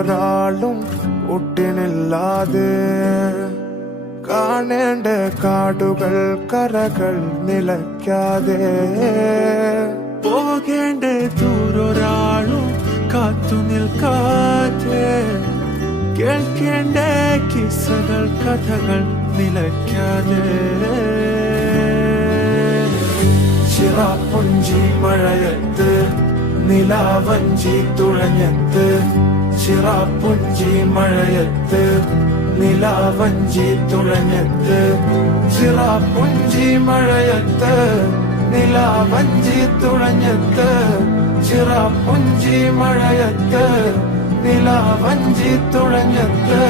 ദൂരൊരാളും ഒട്ടിനില്ലാതെ കാണേണ്ട കാടുകൾ കരകൾ നിലയ്ക്കാതെ പോകേണ്ട ദൂരൊരാളും കാത്തു നിൽക്കാതെ കേൾക്കേണ്ട കിസ്സകൾ കഥകൾ നിലയ്ക്കാതെ ചിറാപ്പുഞ്ചി മഴയത്ത് നിലാവഞ്ചി തുഴഞ്ഞത്ത് ചിറാപ്പുഞ്ചി മഴയത്ത് നിലാവഞ്ചി തുഴഞ്ഞത്ത് ചിറാപ്പുഞ്ചി മഴയത്ത് നിലാവഞ്ചി തുഴഞ്ഞത്ത് ചിറാപ്പുഞ്ചി മഴയത്ത് നിലാവഞ്ചി തുഴഞ്ഞത്ത്